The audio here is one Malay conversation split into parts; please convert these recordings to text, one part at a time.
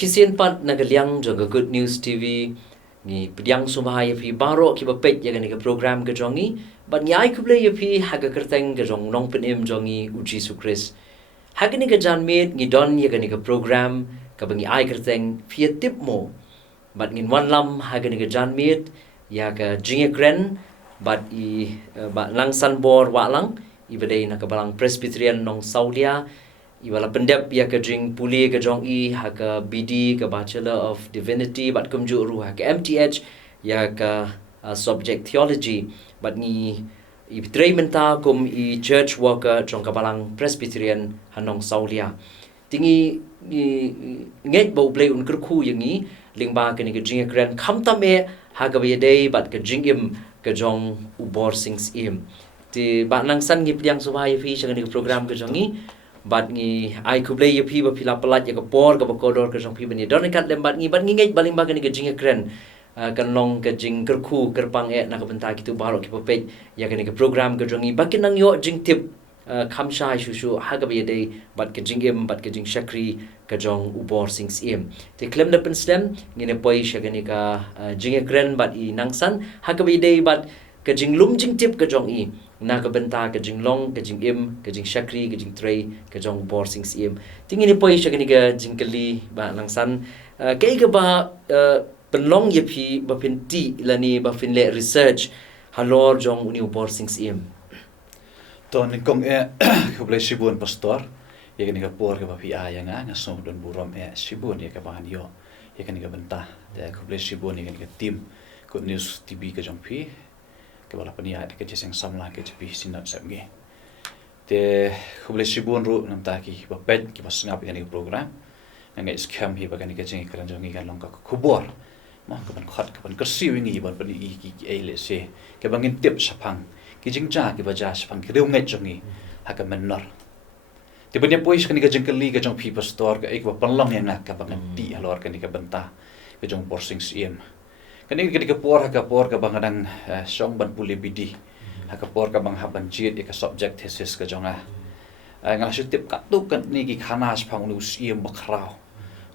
Shisian pat nagaliang jaga Good News TV ni pediang sumahaya pi baro ki bapet ya ke program ke jongi but ni ai kuble ya pi haga kerteng ke jong nong penim jongi uji sukris haga ni ke janmet ni don ya ke program ka bangi ai kerteng pi tip mo but ngin wan lam haga ni ke janmet ya ke jinge kren but ba langsan bor wa lang ibadai na kabalang Presbyterian nong Saulia iwala pendep ya ke jing puli ke jong ha ke BD ke Bachelor of Divinity bat kumju ru ha ke MTH ya ke subject theology bat ni i betray menta kum i church worker jong kabalang Presbyterian hanong Saulia tingi nget bo play un kurku yangi lingba ke ni ke jing kren kham tam e ha ke be day bat ke jing im ke jong ubor sings im ti ba nang san ngi pliang subhai fi sang ni program ke jongi bat ngi ai kuble ye pi ba pila pelat ya ke por ka kodor ke jong pi bani don kat lem bat ngi ngai baling ba ke jing kren kan long ke jing kerku kerpang e na ka benta kitu baro ki popej ya ke program ke jongi bakin nang yo jing tip khamsha shushu ha ga be dei bat ke jing im bat ke jing shakri ke jong ubor sings im te klem da pen stem ngi ne poi sha ke jing kren bat i nangsan ha ga be dei bat ke jing lum jing tip ke jong i na ka benta ke jing long ke jing im ke jing shakri ke jing trei ke jong bor sings im tingi ni poi sha ke jing kali ba nangsan ke ga ba penlong ye pi ba pin ti lani ba fin le research halor jong uni bor sings im ton kong kuble sibun pastor ye kan ka por ka ba pi aya nga so don burom sibun ye ka ba yo ye kan ka benta de kuble sibun ye kan ka tim Good News TV ka jong pi ke bala pania ke jeseng samla ke pi sinat sabge te kuble sibun ru nam ta ki ba pet ki ba ngap kan program nga scam hi ba kan ke jeng kan jong kan long ka kubor ma ka ban khat ka ban kersi wingi ban pani ki ele se ke bangin tip sapang ki jing cha ki ba ja sapang ke deu ngai jongi ha ka menor te banya pois kan ke jeng kali ke jong pi pastor ka ek ba panlong yang ka bangan ti halor kan ke benta ke jong borsing sim kan ke por ka bangadang song ban puli bidi ha ka por ka bang haban jit ka subject thesis ka jonga ngala sutip ka tu kan ni ki khana sapang nu sim bakrau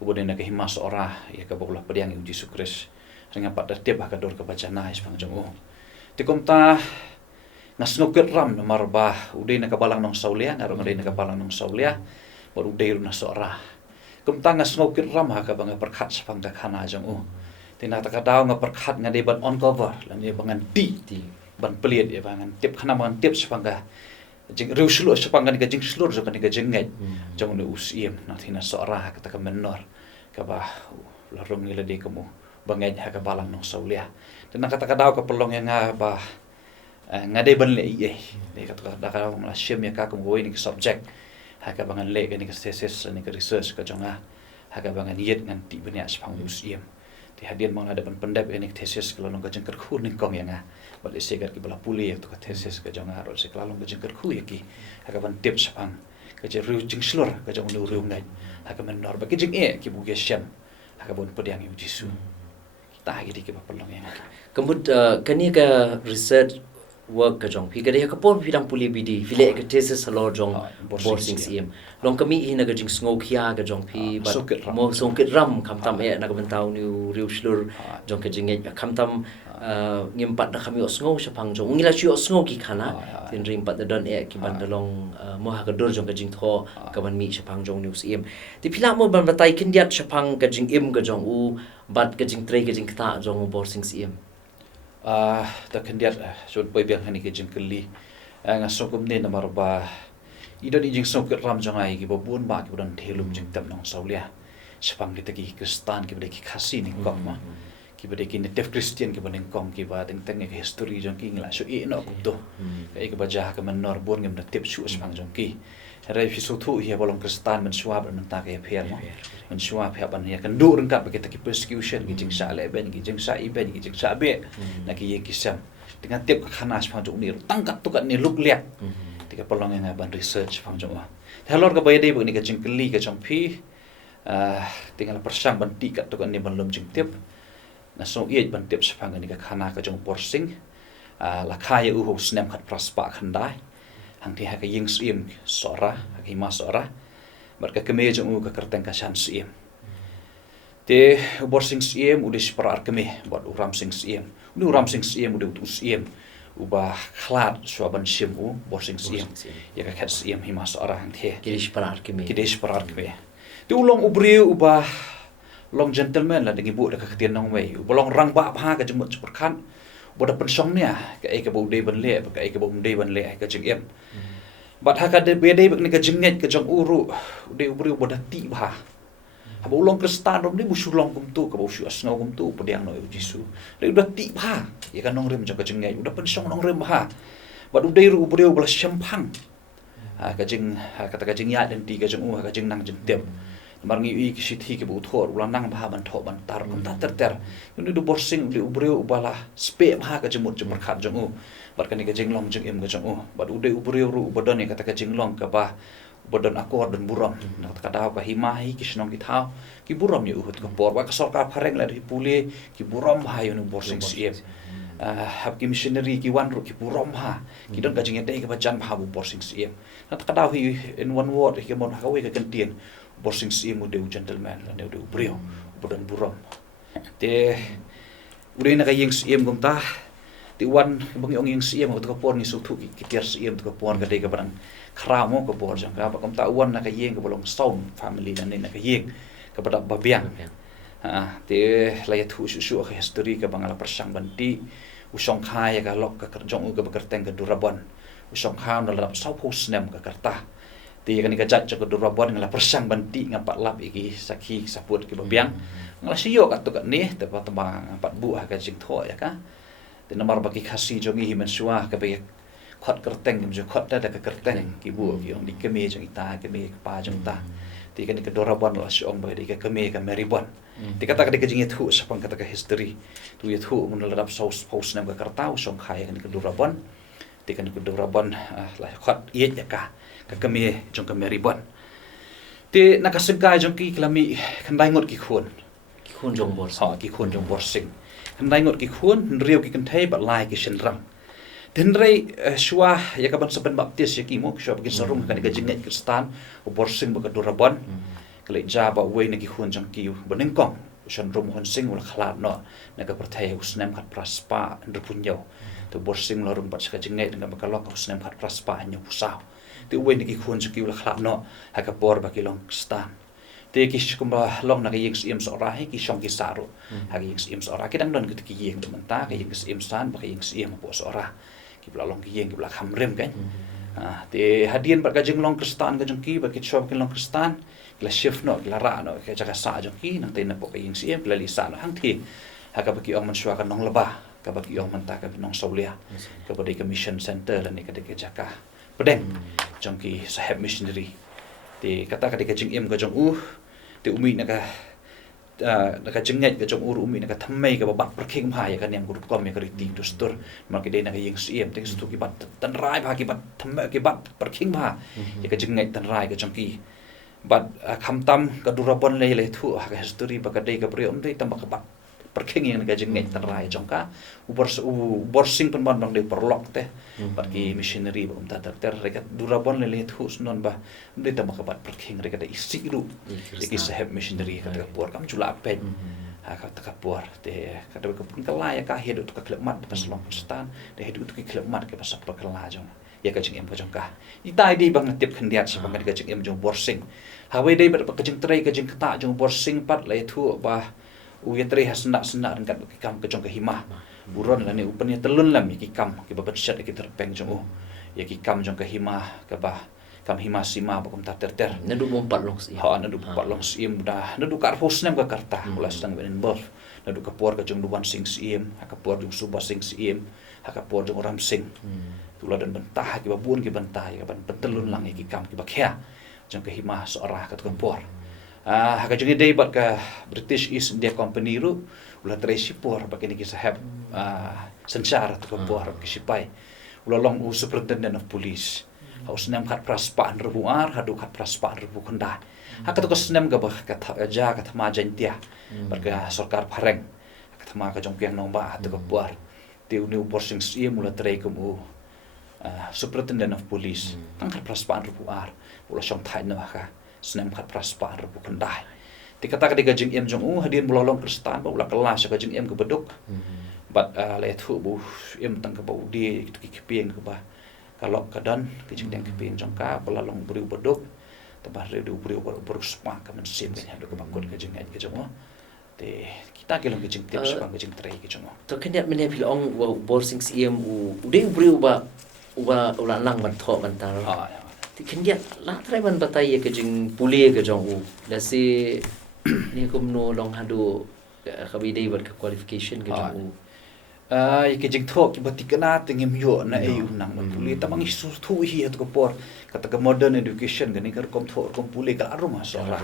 ubodena ke himas ora ya ka bola pediang uji sukris ringa pat tip ha ka dor ka bacana sapang jong te komta ngasnokit ram nomor ba udena ka balang nong saulia ngaro ngade ka balang nong saulia baru deiru na sora komta ngasnokit ram ha ka bang perkhat sapang ka khana jong tina ta ka daw nga perkhat ngade ban on cover lan ye bangan ti ban peliat ye bangan tip khana bangan tip sapang ka jing ruslo sapang ka jing slur jo kan ka jing ngai jong ne usiem na tina sora ka ta ka menor ka ba la rom ni le de kamu bangai ha ka balang nong saulia tina ka ta ka daw ka pelong yang ba ngade ban le ye de ka ta ka la shem ya ka kum go ni subject ha ka bangan le ka ni thesis ni ka research ka jonga ha ka bangan yet ngan ti banya sapang usiem ti hadian mang ada ban pendap ini thesis kalau nong ka jengker khu ning kong yang bale segar ki bala puli to ka thesis ka jonga ro se kalau nong ka jengker khu ki ha ka ban tip sapang ka je ru jing slur ka jong lu ru ngai ha ka men nor ba ki jing ki bu ge shem ha ka bon pediang yu jisu ta gi ki ba pelong yang kemud kani ka research work ka jong pi ka de ka por pidang puli bidi file ka thesis halor jong borsing sim long kami hina ka jing sngokia ka jong pi ba mo songkit ram kam tam e na ka bentau ni riu slur jong ka jing kam tam ngimpat da kami osngo sapang jong ngila chi osngo ki khana tin rim pat da don e ki ban da long mo ha ka dor jong ka jing tho ka ban mi sapang jong news im ti phila mo ban batai kin diat sapang ka jing im ka jong u bat ka jing trei ka jing ta jong borsing sim ta kendiat so boy biang hani ke jing kali nga sokum ne namar ba idon jing sok ram jangai ki bobun ba ki don thelum jing tam nong saulia sapang kita ki kristan ki bade ki khasi ni kong ma ki bade ki native christian ki bane kong ki ba teng teng ki history jong ki ngla so e no to ka ba ja ka man nor bon ngem na tip su sapang jong ki rai fi so thu hi bolong kristan man suab man ta ke pher ma man suab phe ban ya kan dur ka ba kita ki persecution ki jing sa le ben ki jing sa i ben ki jing sa be na ki ye ki sam dengan tip ka khana sapang jong ni tangkat tu kan ni luk liak tika pelong yang ban research phang jong thalor ka bay dei bu ni ka jing kli ka jong phi tinggal persang ban ti ka tu kan ni ban lum jing tip na so ye ban tip sapang ni ka khana ka jong porsing la khaya u ho snam khat praspa khandai hang ti ha ka ying sim sora ha ki ma sora bar ka keme jong u ka kerteng ka shan sim Te borsing siem udah separar kami buat uram sing siem. Udah uram sing siem udah utus siem. Ubah khlat suaban siem borsing siem. Ya ka siem hima seorang te. Kirish parar kami. Kide separar kami. Te ulong ubriu ubah long gentleman lah dengan ibu dekat ketian nong wei. Ubah long rang ba pha ka jemut seperkan. Ubah dapat song nia ka ai ka bau de ban le ka ai ka bau de ban le ka jeng em. Bat ha ka de bede bek ni ka jenget ka jong uru. Udah ubriu ubah ti bah. Habau long Kristan rom ni busu long kum tu ka busu asngau kum tu pediang no Yesu. Dia udah ti pha. Ya kan nong rem jaga jengai udah pensong nong rem ha. Bat udai ru beriu belas syampang. Ha ka jeng kata ka jeng ya dan ti ka jeng ka jeng nang jeng tem. Mar ngi i ki sithi ki bu thor ulang nang ba ban tho ban tar kum ta ter. Ni du borsing di beriu bala spe ha ka jemut jemur khat jeng Bat kan ni ka jeng long jeng em ka jeng Bat udai beriu ru badon ni kata ka jeng long ka ba badan akor dan buram nak kadau ka himahi kisnong kitau ki buram yu uhut ka por wa ka sarkar phareng la pule ki buram ha yu borsing siem hab ki missionary ki wan ru ki buram ha ki don ka jing dei ka bajan ha bu borsing siem nak kadau hi in one word ki mon ha we ka kentien borsing siem u de gentleman la de brio badan buram te udai na ka yeng siem gum ta ti wan bang yong yeng siem ka por ni su thu ki tiar siem ka por ka dei ka barang kramo ke bor jang ka kam ta wan na ka yeng ke bolong sound family na ni na ka yeng ke pada babiang te la ya thu su ka history ka bangala persang banti usong khai ka lok ka kerjong ka bekerteng ke durabon usong kha na lap sau pos nem ka karta te ka ni ka jat ka durabon ngala persang banti ngapat lap iki sakhi saput ke babiang ngala siyo ka to ka ni te pa tembang empat bu ka jing tho ya ka te nomor baki khasi jongi himen suah ka be khot kerteng kem jo khot da ka kerteng ki bu ki ong di keme jong ita keme pa jong ta ti kan ka dorabon la shong ba di ka keme ka meribon ti kata ka di ka jing thu sapang kata ka history tu ye thu mun la dap saus paus nam ka kartau song khai kan ka dorabon ti kan ka dorabon la khot ye ya ka keme jong ka meribon ti na ka sengkai jong ki klami khandai ngot ki khun jong bors ki khun jong borsing khandai ngot ki khun riu ki kan thai ba lai ki shenrang Denrai shua ya kaban saban baptis ya kimo shua bagi sarung kan ka jinget Kristan borsing ba kadurabon kale jaba we na ki khun jang ki benengkong shan rum hon sing wal khalat no na ka perthai usnem khat praspa ndur punyo to borsing la rum bat ka jinget dengan bakalok usnem khat praspa nyu pusau te we na ki khun jang ki wal khalat no ha ka bor ba ki long Kristan te ki shkumba long na ka yeks im so ra he ki shong ki saru ha ki yeks im so ra ki dang don ki yeng de menta ka yeks im san ba ka yeks im po so ra ki bla long ki yeng ki bla kham rem kan te hadian bar ka jing long Kristan ka jong ki ba ki shop ki long Kristan la shift no la ra no ka jaga sa jong ki nang te na po ka yeng siem la li sa no hang thi ha ka ba ki ong man shwa ka nong laba ka ba ki ong man ta ka nong saulia ka ba de ka mission center la ni ka de ka jaka pedeng jong ki sahab missionary te kata ka de ka jing im ka jong te umi na ka jenget ka jong uru umi na ka thammai ka ba perkhing bha ya kan yang guru kom ya ka riti tu stur ma ki de na ka yeng siem te stu ki bat tan rai bha ki bat thammai ki bat perkhing bha ya ka jenget tan rai ka jong ki bat kham tam ka durabon le thu ka history ba ka de ka pri dei tam ka bat perkhing yang ka jenget tan rai jong ka borsing pen ban de perlok te bat ki missionary ba ta ter ka durabon le thu non ba de tam ka bat perkhing re ka de isi ru ki sahab missionary ka por kam chula pen ka ta por te ka de ka pun kala ya ka hedu ka klemat pas long stan de hedu ki klemat ka pas pa kala jong ya ka jing em ka jong ka itai di bang tip khandiat sa bang ka jing em jong borsing hawe de ba ka jing trai ka jing kata jong borsing pat le thu ba u ye trai hasna dengan ki kam ka jong ka himah buron la ni upan ya telun lam ki kam ki babat shat ki terpeng jong ya ki kam jong ka himah ka ba kam himah sima ba kum ta ter nadu mompat long si nadu pat long sim dah nadu kar hosnem ka karta ulas tang ben bol nadu ka por ka jong duban sing sim ka por jong suba sing sim ka por jong ram sing tula dan bentah ki babun ki bentah ya ban petelun lang ki kam ki bakhya jong ka himah seorah ka por ka jong dei bat ka British East India Company ru ulah tresi por ba kini ki sahab sensyar tu ka por ki sipai ulah long superintendent of police haus nem khat praspan rubuar hadu khat praspan rubu khunda haka to kasnem ga ba ka ja ka thama jantia barga sarkar phareng ka thama ka jong piang nomba tu ka puar tiu ni borsing sim mula trei kum superintendent of police tang khat praspan rubuar ulah shong thai na ka snem khat praspan rubu khunda Dikata ka digajing em jong hadian bulolong Kristan ba ula kelas ka jing em ke beduk. But le thu bu em tang ka ba di tu ki kiping ka ba. Kalau kadan ke jing dang kiping jong ka bulolong beriu beduk. Tabah re du beriu beruspa ka men sim ka do ka bangkut ka jing ai ke jong. Te kita kelong ke jing tips bang ke jing trai ke jong. To kenya mene pilong borsing siem ude ubriu ba ula lang ban tho ban tar. Ti kenya la trai ban batai ke jing puli ke jong la si ni kum no long hadu khabi dei bat qualification ke jong ke jing tho ki bati kana tingim yo na ai unang man puli tamang isu thu hi at ko por kata ka modern education gani kar kom tho kom puli ka aruma sola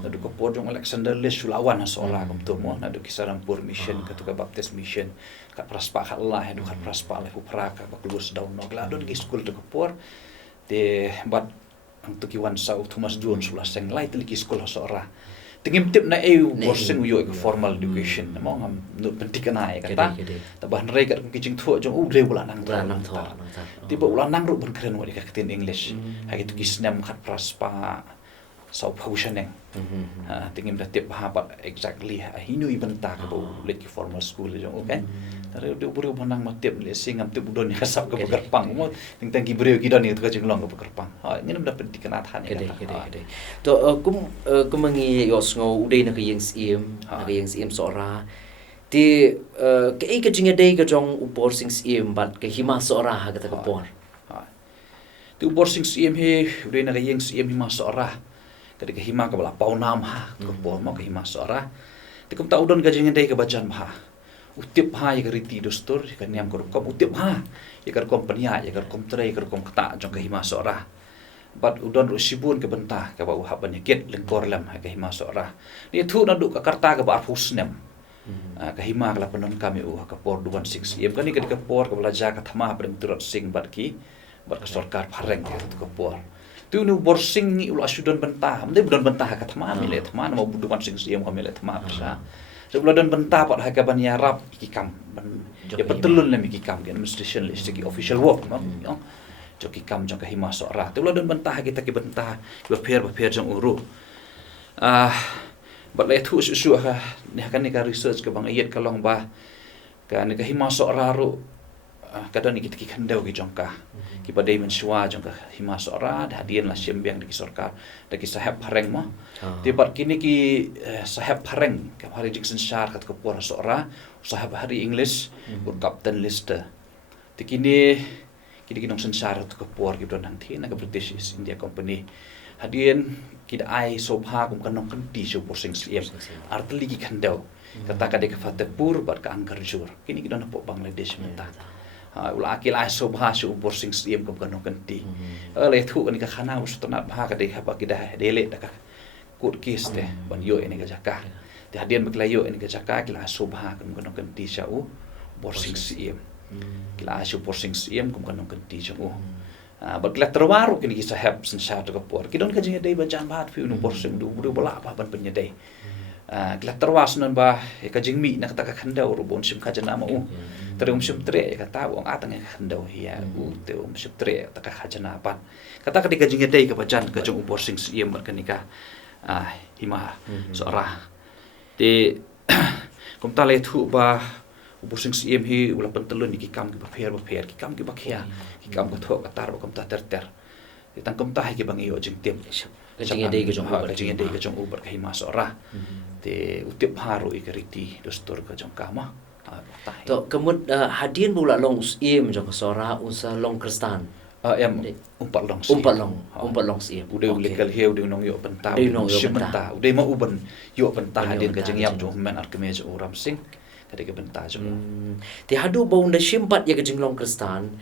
na du ko por jong Alexander le sulawan sola kom to mo na du kisaram por mission ka to ka baptist mission ka praspa ka Allah du ka praspa le upra ka baklus daun no gladon ki school to ko por te bat ang to ki wan sa Thomas Jones sula seng lai tli ki school sora tingim tip na eu borsing uyo ke formal education mo ngam no pentik na ai kata taban rei ka ki jing tho jong bre bula nang tho tiba ulang nang ru berkeren wa ka tin english ha ki tu ki snam khat praspa sau phausaneng tingim da tip ha but exactly hinu ibn ta ka bo let ki formal school jong okay tare du buru bonang ma tip le singam tip udon ya sap ka bakar pang mo ting tang ki bre ki dan ni ka jing long ka bakar pang ha ngin da pentik na than kede to kum mangi yos ngo ude na ka yang siem sora ti ke jing dei ka jong borsing siem bat ke hima sora ha ka ta ka por tu borsing siem he ude na ka yang siem hima sora ka ka hima ka bala pau nam ha ka por mo ka hima sora ti kum ta udon ka jing dei ka bajan ha utip ha ya riti dostur ka niam ko kom utip ha ya kar kom pania ya kar kom trai kar kom kata jong ka hima sora bat udon ru sibun ke bentah ka ba ha banyakit lengkor lam ka hima sora ni thu na du ka karta ka ba fusnem ka hima ka panon kami ka por 16 yem kani ka por ka belajar ka thama prem turut sing bat ki bat ka sarkar phareng ka ka por tu nu borsing ni ula sudon bentah mde budon bentah ka thama mile thama na mo 16 yem ka mile thama sa sebelum bentah pat harga ban yarap ikam ya petulun le mikam kan administration list ki official work no joki kam jong ka hima sora tu dan bentah kita ki bentah ba pher jong uru bat le thu su ha ne kan ni ka research ka bang ayat ka long ba ka ni ka hima sora ru kadang ni kita ki khandau ki jong ka ki padai men shwa jong ka hima sora da hadian la siembiang di sarkar da ki sahab pareng mo tibat kini ki sahab pareng ka hari Jackson Shar kat ko por sora sahab hari English ur captain lister tikini kini nong sensar ko por ki don hang thi na ka British East India Company hadian kita ai sobha kum kan nong kan ti so borsing siem artli ki khandau kata ka de ka fatepur bat ka angkar jur kini ki don po Bangladesh menta ula akila sobha su borsing siem kum kan nong kan ti le thu ni ka khana ustna bha ka de ha ba ki da dele da ka kut kis te ban yo ini ka jaka te hadian maklayo ini ka jaka kila sobha kum kan nong kan ti sa u borsing siem kila asu borsing siem kum kan nong kan ti sa u bagla terwaru kini kisah heb sensat ka por kidon ka jinga dei ba jan bat fi unu borsing du bala ba ban penya dei gla terwas non ba ka jing mi na ka khandau ru bon sim ka jana ma u tere sim tre ka ta wong atang ka khandau hiya u te sim tre ta ka khajana ban kata ka ka jinga dei ka ba jan ka jong borsing siem bar kanika hima sora te kum ta le thu ba borsing siem hi ula pentelun ni ki kam ki ba pher ki kam ki ba khia ki kam ko thok atar ba kam ta ter tang kam ta hi ki bangi yo jing tem ka jing dei ka jong uber ka hima sora te utip haru ikariti dostor ka jong kama to kemud hadian bula long siem jong sora usa long kristan em umpat long siem ude legal heu de nong yo penta ude ma uben yo penta hadian ka jing yap jong men arkemej uram sing kadai ka benta jong ti hadu bau na simpat ya ka jing long kristan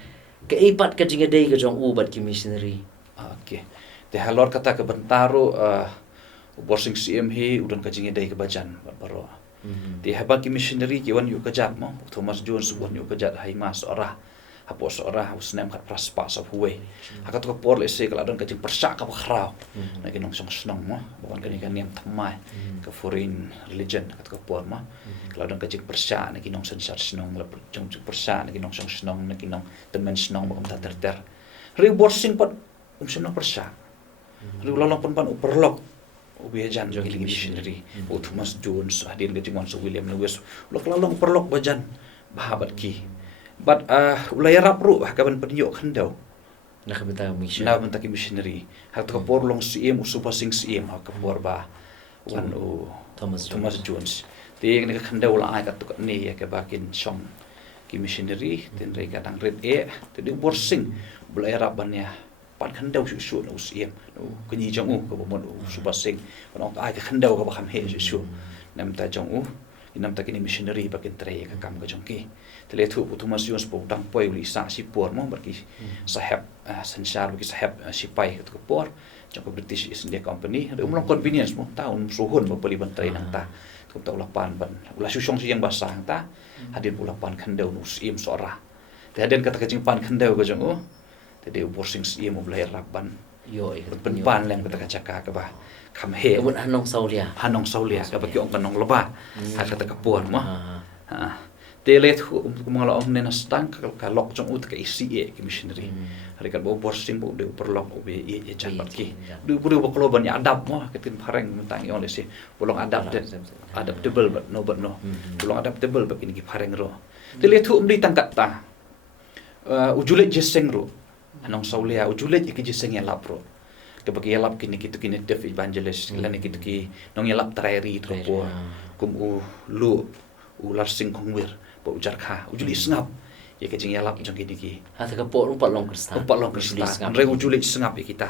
ke ipat ka jing dei ka jong ubat ki missionary okay te halor kata ka bentaro borsing siem hi udon ka jing dei ka bajan baro ti haba ki missionary ki wan yu ka jat mo Thomas Jones wan yu ka jat hai mas ora hapo ora usnem kat praspa sa huwe hakat ko por le se kala don ka jing persa ka khrau na ki nong song snong mo bukan ka ni kan niam thamai ka foreign religion hakat ko por mo kala don ka jing persa na ki nong sensar snong la jong persa na ki nong song snong na ki nong temen snong mo ta ter ri borsing pat snong persa ri lolong pun pan uperlok ubiajan Jong giling missionary. missionary o Thomas Jones hadin ke jingwan so William Lewis lok lalong perlok bajan bahabat ki but ulai rap ru hakaban penyo khandau Nakabenta mission. na mentaki missionary hak to por long CM usupa sing CM hak por ba wan o Thomas Jones ti ni khandau la ai ka to ni ya ke bakin song ki missionary tin re kadang red ti di borsing ulai rap ban ya pan khandau su no CM no kunyi jong u ko mon usupa sing pan ai ka khandau ka ba kham he su nam ta jong u inam ta kini missionary bakin tre ka kam ka jong ki tele thu Thomas Jones po tang poi uli sa si por mo barki sahab sanshar bagi sahab sipai ka por jong British East India Company ada umlong convenience mo taun suhun mo pali ban tre nang ta ko ta ulapan ban ula susong si yang basang ta hadir ulapan khandau nus im sora te haden kata kajing pan khandau ka jong u te de borsing im mo blai rabban Yo pen pan lem kata kacaka ka ba kham he Kabun Hanong Saulia. hanong saulia ka bagi ong kanong loba ha kata ka por mo te let kumala ong nena stang ka lok jong ut ka isi ki missionary hari kan bo borsing bo de perlok be ye jabat ki du buru bo kloban ya adab mo ketin pareng mentang yo lesi bolong adaptable but no bolong adaptable but ini ki pareng ro te let di tangkat ta ujulet jeseng ro hanong saulia ujulet ki jeseng ya lapro ke bagi yalap kini kitu kini def evangelist lan kitu ki nong yalap trairi tropo kum lu ular sing kongwir po ujar kha ujuli sngap ye ke jing yalap jong kini ki Hata ka po umpat long krista. umpat long krista andre ujuli sngap ye kita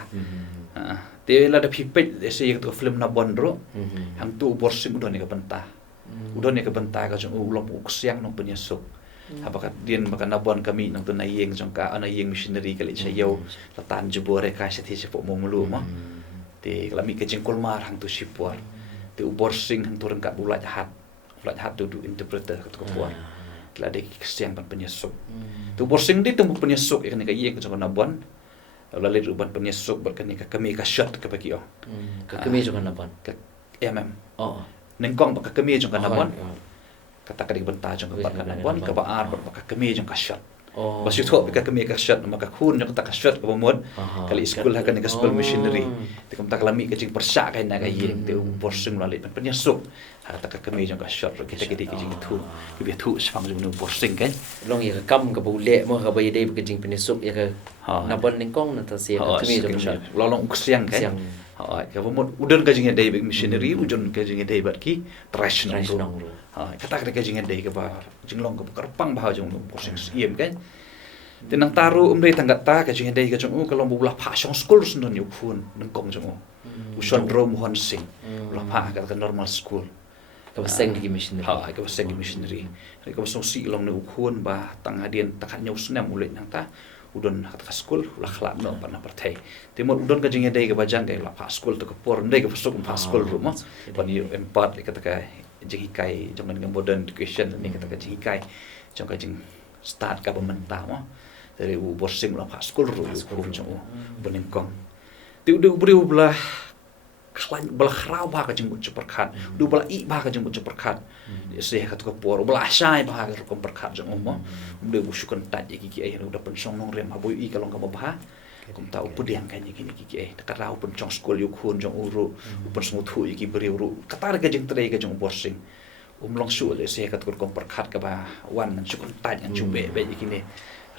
te la da pipet se ye to film na bondro hang tu borsing udon ye ka benta udon ye ka benta ka jong ulom uksiang nong penyesuk apakah dian makan nabon kami nang tu nayeng jong ka anayeng missionary kali sayo latan jebore ka sethi sepo momulu mo te kalami ke jengkol mar hang tu sipor te borsing hang tu rengkat bulat hat tu interpreter ka puar kala de kesiang pan penyesuk tu borsing di temu penyesuk ikan ka yeng jong nabon lalit uban penyesuk berkani ka kami ka shot ka bagi Kami juga napan. ka Oh. nengkong ka kami jong ka nabon kata kadi benta jong ka kan nabon ka baar ka kami jong ka shot Oh. Basu thok ka kami ka shot maka kun jong ta ka shot ka bomod kali school ha kan ka school missionary te kam ta kalami ka jing persya ka na ka yeng te borsing lalit pan penyesuk ha ta ka kami jong ka shot kita kidi ki jing thu ki be thu swang jong borsing kan Long ya kam ka bule mo ka bayi dai ka jing penisuk ya ka Ha. napan ningkong na ta siya ka kami jong shot. lolong uksiang kan ha ka bomod udon ka jing dai missionary ujon ka jing dai bat ki trash nong Trash nong ro. kata ka jing dai ka ba jing long ka karpang ba jong borsing iem kan tinang taru umrei tanggat ta ka jing dai ka jong ka long bula pha song school sun yu khun nang kong jong uson rom hon sing la pha ka normal school Ka baseng di missionary. ha ka baseng missionary ka basong si long nu khun ba tang adien takat nyau snam ulai nang ta udon ka school la khla no pa na partai timur udon ka jing dai ka bajang ka la pha school to ka por ndai ka fasuk pha school ru mo pan yu empat ka ta ka jing kai jong nang modern education ni ka ta ka jing kai jong ka jing start ka pementa mo dari borsing la pha school ru jong bening kong ti udah beri belah klan belah rau ba ka jing bu perkat du belah i ba ka jing bu perkat se ka to ka por belah sai ba ka ko perkat jong mo udah bu syukun tat ye ki ai udah pensong nong rem haboy i kalong ka ba kum tau pudiang kan ye ki ai ta rau pensong school yu khun jong uru pensong thu ye ki beri uru katar ka jing tre ka jong borsing long su le se ka to ko perkat ka ba wan syukun tat yang jumbe be ye ki ne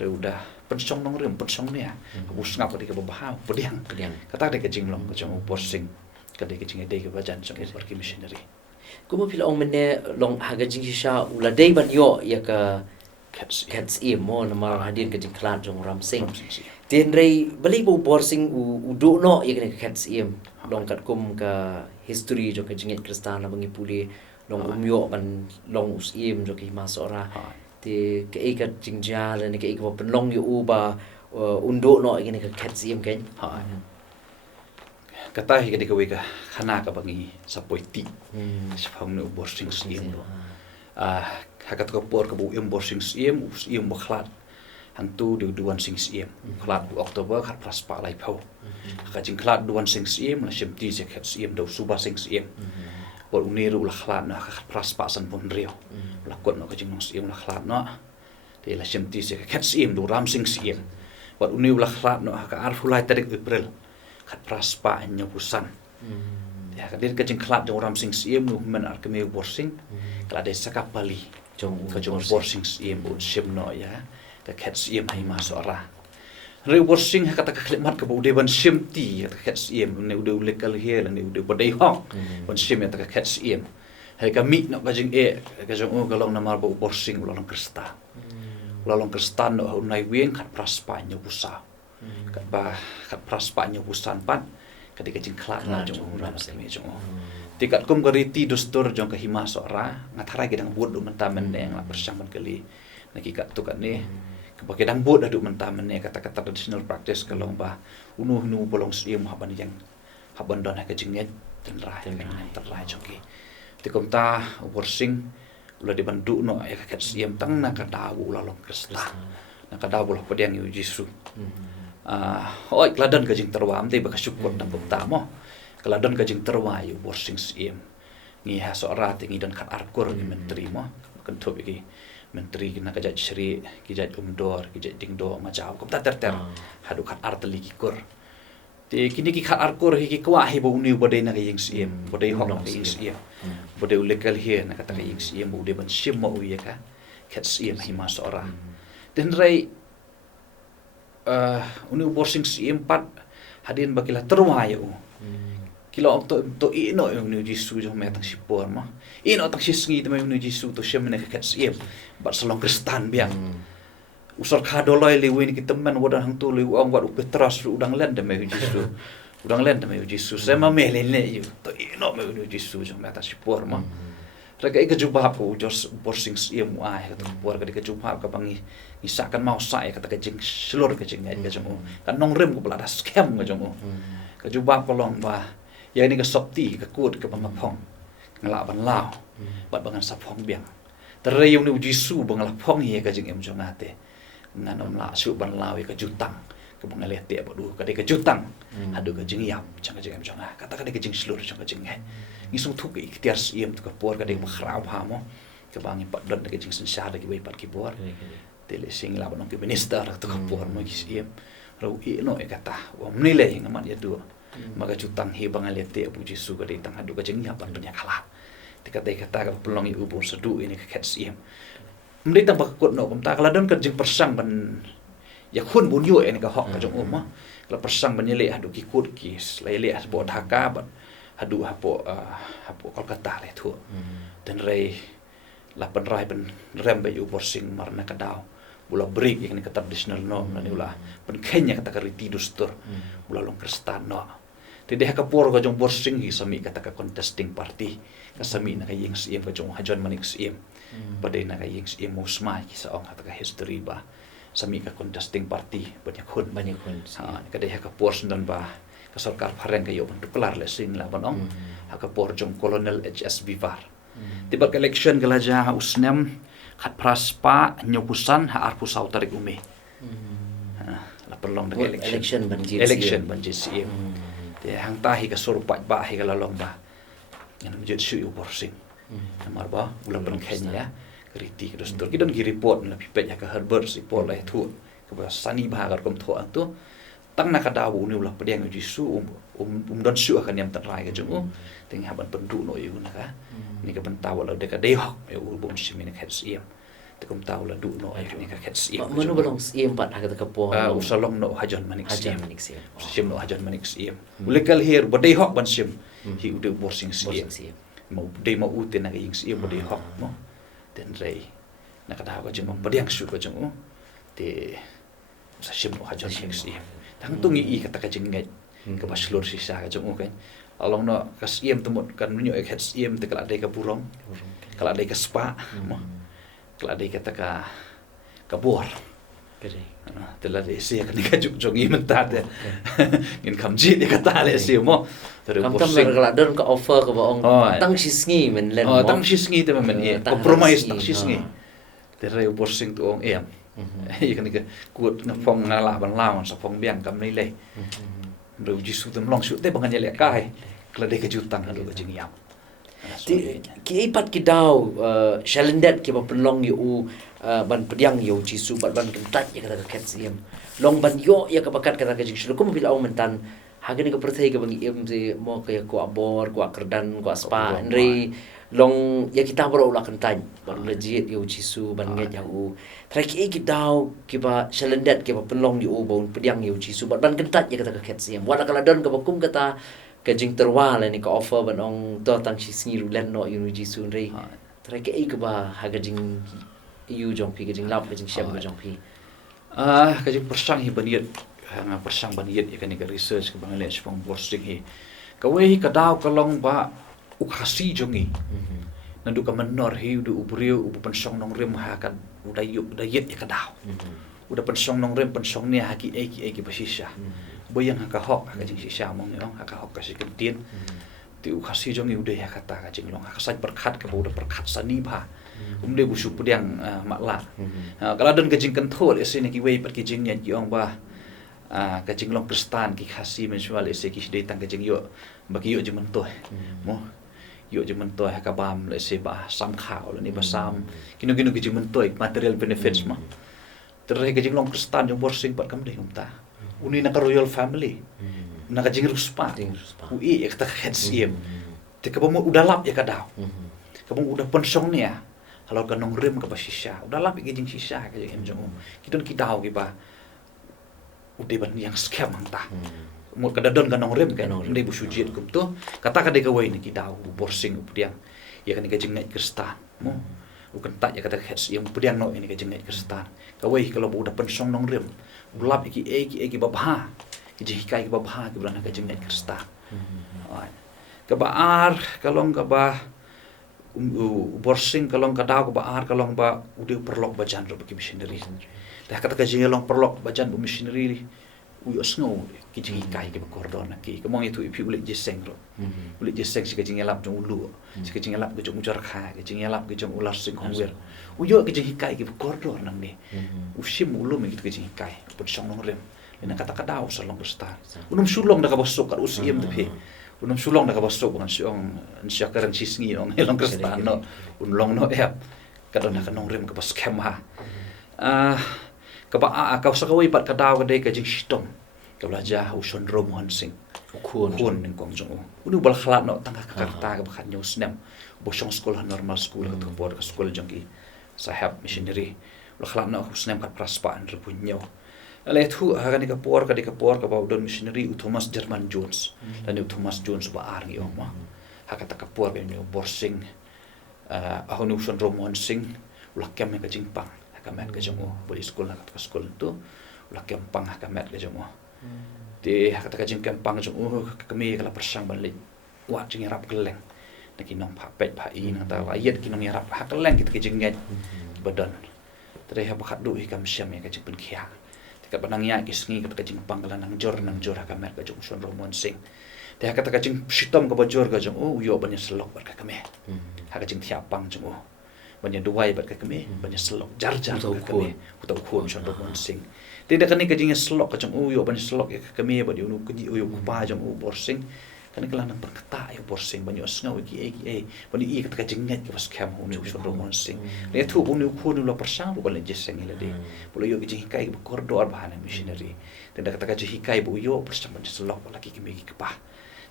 re udah pensong nong rem pensong ne bu ngap ka ba pudiang kata de ka jing long ka jong borsing kada ke jinga dei ke bajan jong pergi missionary Kuma pila ong mene long haga jing sha ula dai ban yo ya ka cats mo na mar hadin ka jing klan jong ram sing. Tin rei bali bo borsing u do no ya ka cats long kat kum ka history jong ka jingit kristana bangi puli long umyo ban long us jong ki masora. Ti ke e ka jing jala ni ke e ka pen long yu ba undo no ya ka cats ken. kata hi ka wika khana ka bangi sa poiti sa phang no borsing sim hakat ko por ka bu borsing sim bakhlat hang tu du duan sing sim khlat oktober khat pras pa lai phau ka jing khlat duan sing sim la sim ti se khat sim do suba sing sim por uniru la khlat na khat pras pa san pon rio la kot no ka jing sim la khlat no te la sim ti se khat sim do ram sing sim por uniru la khlat no ka ar fulai tarik april khat praspa nya pusan Ya kadir kajing klat jong ram sing siem nu men ar keme borsing kala de sakapali Jong ka jong borsing siem bu sim no ya ka khat siem hai ma so ra re borsing ha kata ka khlemat ka bu de ban sim ti ka khat siem ne ude lekal he la ne ude bodai hok ban sim ya ka khat siem hai ka mi no ka jing ka jong ka long na mar bu borsing ulong krista ulong krista no nai wien khat praspa nyu busa kat ba kat praspa nyu busan pan ketika jing klat na jong ram semi jong tikat kum gariti dostor jong ka hima sora ngatara gedang bud du mentamen yang la persang man kali naki kat tu kat ni ke dang bud adu mentamen ne kata-kata traditional practice kalong ba unu nu bolong siem haban yang haban don ka jing net tenrai jong ki tikom ta worsing ulah dibantu no ya ka siem tang na ka dawu la long krista na ka dawu la pediang yu jisu oi kladan ka jing terwam te baka syukur dan pertama kladan ka jing terwa yu borsing siem ngi ha so ra te ngi dan khat arkur ni menteri mo kan to bigi menteri na ka jaj sri ki jaj umdor ki jaj dingdo ma jaw ko ta ter hadu khat arteli ki kur te kini ki khat arkur hi ki kwa hi bo ni bodai na ka jing siem bodai hok na ka jing siem bodai ulekal hi na ka ta ka jing siem bo de ban sim mo u ya ka khat siem hi ma so ra den rai uni borsing siem pat hadin bakila terwa yu kilo to ino yung ni Jisu jong metang sipor mo ino tang sisngi te yung ni Jisu to siya mena kat siem bat salong kristan biang usar kadoloy liwin kita men wadan hang tu liu ang wat upetras udang len de me Jisu udang len de me Jisu sama mele ne yu to ino me yung ni Jisu jong metang sipor mo raga ika jubah ko jos borsing siem ai ka por ka jubah ka bangi isakan mau sai kata ka jing selur ka jing ka jong kan nong rem ko belada scam ka jong ka jubah kolong ba ya ni ka sopti ka kut ka pangapong ngala ban lao bat bangan sapong biang terayung ni Jisu bangala pong ye ka jing em jong ate nganom la su ban lao ka jutang ka bangale te ba du ka de ka jutang adu ka jing yam chang ka jing em jong kata ka de ka jing selur chang ka jing ngisung thuk ikhtiar siem tu ka por ka de makhrau ha mo ka bangi pat don ka jing sensha da ki bai pat ki por tele sing la banong ki minister tu ka por mo ki siem rau i no e kata wa mnile ngaman ya du maka jutang he bangal te bu Jisu ka de tang adu ka jing ya pat dunia kala tika de kata ka pelong i ubur sedu ini ka kat siem mri tang bakut no kom ta kala don ka jing persang ban ya khun bun yo en ka hok ka jong ma kala persang ban yele adu ki kut ki lele as bo dhaka ban hadu hapo Kolkata le thu dan rei lapan rai ben rembe yu borsing marna kadau bula break yang ni traditional no ni ula pen Kenya kata kariti dostor bula long kristan no tede ka por ka jong borsing hi sami kata ka contesting party ka sami na ka ying siem ka jong hajon manik siem pade na ka ying siem musma ki sa ong kata ka history ba sami ka contesting party banyak hun ha kada ka por sundan ba ka sarkar phareng kayo ban pelar le sing la banong ha ka por jong colonel HS Vivar tiba ka election gala ja usnem khat praspa nyopusan ha arpu sau tarik ume la perlong de election banjir siem te hang tahi ka surpat ba hi ka lalong ba yang menjadi su borsing namar ba ulang ban Kenya kriti ka dostor kidon ki report la pipet ya ka Herbert report la thu ka ba sani ba ka kom tho tu tang na kadawu ni ulah pediang Jisu don su akan yang terai ka jung ting haban pendu no yu na ka ni ka bentaw la de ka de hok e bom simin ka siem te kom taw la du no ai ni ka siem manu balong siem pat ha ka po usalong no hajon manik siem siem no hajon manik siem ulekal her bodai hok ban siem hi ude borsing siem mau de mau ute na ka ying siem bodai hok mo ten rei na kadaw ka jung pediang su ka jung te sa siem no hajon manik siem tang tu ngi kata ka jenget ke baslur sisa ka jong kan along no kasiem temut kan nyo ek siem te kala de ka burong kala de ka spa mo kala de kata ka bor kare te la de se kan ka jong i mentat de ngin kam ji de kata le se mo kam tam kala don ka offer ka baong tang sisngi men len mo tang sisngi te men e compromise tang sisngi te re borsing tu ong em ikan ni kuat na phong na la ban lao sa phong biang kam nei le ru Jisu tem long su te bangan le kai kala de ka jutang adu ka jing yam ti ki pat ki dau shalendet ki ba penlong yu ban pediang yu Jisu ban kentat ya kata ka siem long ban yo ya ka bakat kata ka jing su ko mobil au mentan hagen ka perthai ka bangi em si mo kaya ko abor ko kerdan ko spa ndri long ya kita bro ulah kentan bar legit yo chisu ban nge jau trai ki daw ki ba shalendat ki ba penlong di ubon pediang yo chisu ban kentat ya kata ka ket siam wala kala don ka bakum kata ka jing terwal ni ka offer ban ong to tang chi sni ru len no yo chisu ndri trai ki ba haga jing yu jong pi ka jing lap ka jing syam ka jong pi ka jing persang hi baniat nga persang baniat ya kan ka research ka bangale spong borsing hi ka wei ka daw ka long ba ukasi jongi nandu ka menor hi udu ubriu ubu pensong nong rem ha kan udayuk dayet ya ka daw udah pensong nong rem pensong ni haki eki pasisha boyang ha ka hok ka jing sisha mong yong ha ka hok ka sikentien ti ukasi jongi udah ya kata ka jing long ha ka sai berkat ka udah berkat sani ba umde bu supu diang makla kalau dan ka jing kenthol ese ni ki wei pat ki jing nya yong ba ka jing long kristan ki khasi mensual ese ki sidai tang ka jing yo bagi yo jemen toh mo yo jemen toh ka bam le se ba sam khao le ni ba sam kino ki jemen toh material benefits ma terus ka jing long kristan jong borsing pat kam dei umta uni na ka royal family na ka jing ruspa ui ek ta khet siem te ka mo udalap ya ka daw ka mo udah pensong ni ya kalau ka nong rem ka ba shisha udalap ki jing shisha ka jing jong kidon ki daw ki ba udah ban yang scam mangta mo kada don ka nong rem ka ndai bu sujiet kum to kata ka de ka wai ni ki daw borsing udiang ya kan ka jing net kristan mo ukan tak ya kata hets yang udiang no ini ka jing net kristan ka wai kalau udah pensong nong rem ulap iki babha ki jing kai ki babha ki bulan ka jing net kristan ka baar kalong ka ba borsing kalong ka daw ka baar kalong ba udah perlok bajan ro ki missionary dah kata ka jing long perlok bajan bu missionary uyo sngo ki jing kai ki kordon ki kemong itu ipi ulit jeseng ro ulit jeseng si ka jing elap jong ulu si ka jing elap ke jong ujar kha ki jing elap ke jong ular sing hongwer uyo ki jing kai ki kordon nang ni usim ulu me ki jing kai pun song nong rem ina kata ka daw salong kristan unum sulong da ka bosok ka usim te pe unum sulong da ka bosok bukan siong siakaran sisngi ong elong kristan no unlong no ep kadon ka nong rem ka bos kemha ka ba ka sa ka wai pat ka daw ka dei ka jing shitom ka belajar uson romuan sing kun ning kong jong unu bal khalat no tang ka karta ka bakhan news nem bosong sekolah normal school ka tumpor ka sekolah jong ki sahab missionary bal khalat no usnem ka praspa an repunyo ale thu ha ka por ka ba udon missionary Thomas German Jones dan Thomas Jones ba ar ngi ma ha ka ta ka por be borsing ahonu uson romuan sing ulah kem ka jing pang ka met ka jong boli school na ka school tu ulah kem pang ka met ka jong te kata ka jing kempang jong kami kala persang balik wa jing rap keleng neki nong pha pet pha i nang ta ayat ki nong rap ha keleng kita jing ngai badan tere ha bakhat du ikam syam ya ka jing pen khia te ka banang ya ki sngi ka jing pang kala nang jor ha ka met ka jong son romon sing te kata ka jing shitom ka bajor ka jong yo banya selok bar ka kame ha ka jing thia pang jong banyak duai bat ka kami banyak selok jar ka kami utau khon son romon sing tidak kani ka jing selok ka jong yo banyak selok ya kami ba di unu kuni yo pa jong borsing kani kala nang berkata yo borsing banyak sngaw ki bani i ka jing ngat ka was kam unu son romon sing le thu unu khon lo persang bu balen jeseng ile de bolo yo jing kai bu koridor bahan missionary tidak kata ka jing kai bu yo persang banyak selok lagi kami ki pa